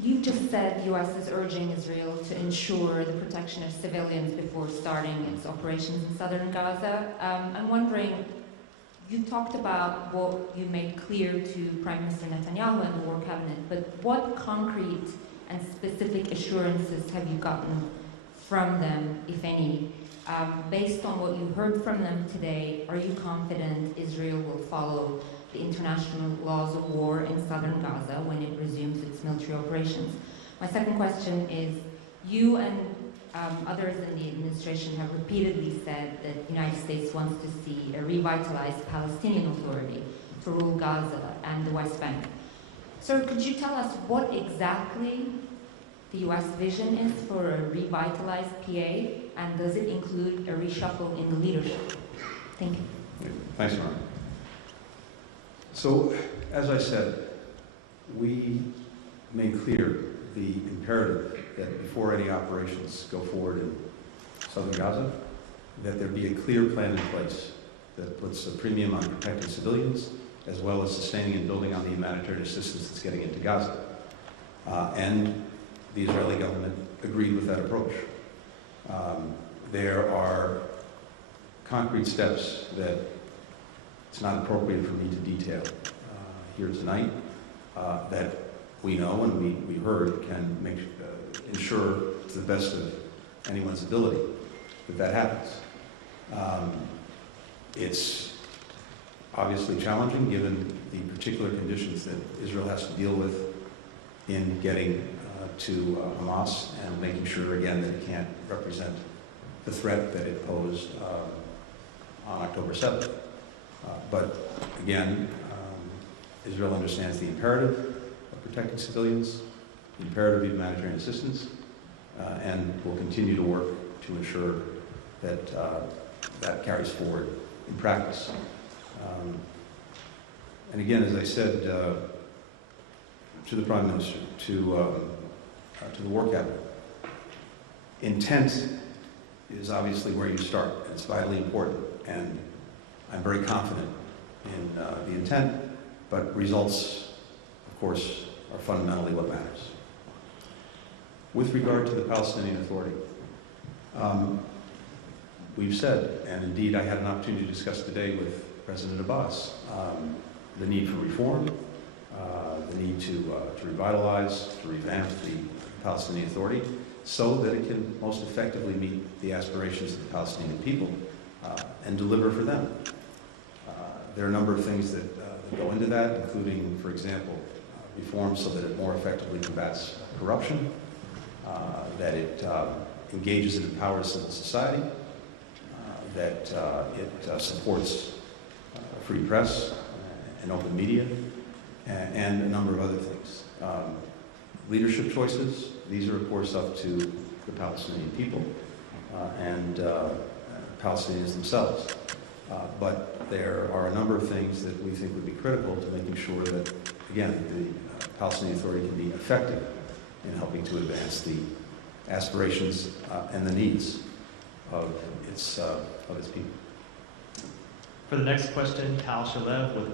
You just said the U.S. is urging Israel to ensure the protection of civilians before starting its operations in southern Gaza. I'm wondering, you talked about what you made clear to Prime Minister Netanyahu and the War Cabinet, but what concrete and specific assurances have you gotten from them, if any? Based on what you heard from them today, are you confident Israel will follow the international laws of war in southern Gaza when it resumes its military operations? My second question is, you and others in the administration have repeatedly said that the United States wants to see a revitalized Palestinian Authority to rule Gaza and the West Bank. Sir, could you tell us what exactly the U.S. vision is for a revitalized PA, and does it include a reshuffle in the leadership? Thank you. Thanks, Mark. So, as I said, we made clear the imperative that before any operations go forward in southern Gaza, that there be a clear plan in place that puts a premium on protecting civilians, as well as sustaining and building on the humanitarian assistance that's getting into Gaza. And the Israeli government agreed with that approach. There are concrete steps that it's not appropriate for me to detail here tonight that we know and we heard can ensure to the best of anyone's ability that happens. It's obviously challenging given the particular conditions that Israel has to deal with in getting to Hamas and making sure again that it can't represent the threat that it posed on October 7th. But again, Israel understands the imperative of protecting civilians, the imperative of humanitarian assistance, and will continue to work to ensure that that carries forward in practice. And again, as I said to the Prime Minister, to the War Cabinet, intent is obviously where you start. It's vitally important, and I'm very confident in the intent, but results, of course, are fundamentally what matters. With regard to the Palestinian Authority, we've said, and indeed I had an opportunity to discuss today with President Abbas, the need for reform, the need to revitalize, to revamp the Palestinian Authority so that it can most effectively meet the aspirations of the Palestinian people and deliver for them. There are a number of things that go into that, including, for example, reform so that it more effectively combats corruption, that it engages and empowers civil society, that it supports free press and open media, and a number of other things. Leadership choices, these are of course up to the Palestinian people and Palestinians themselves. But there are a number of things that we think would be critical to making sure that, again, the Palestinian Authority can be effective in helping to advance the aspirations and the needs of its people. For the next question, Tal Shalev with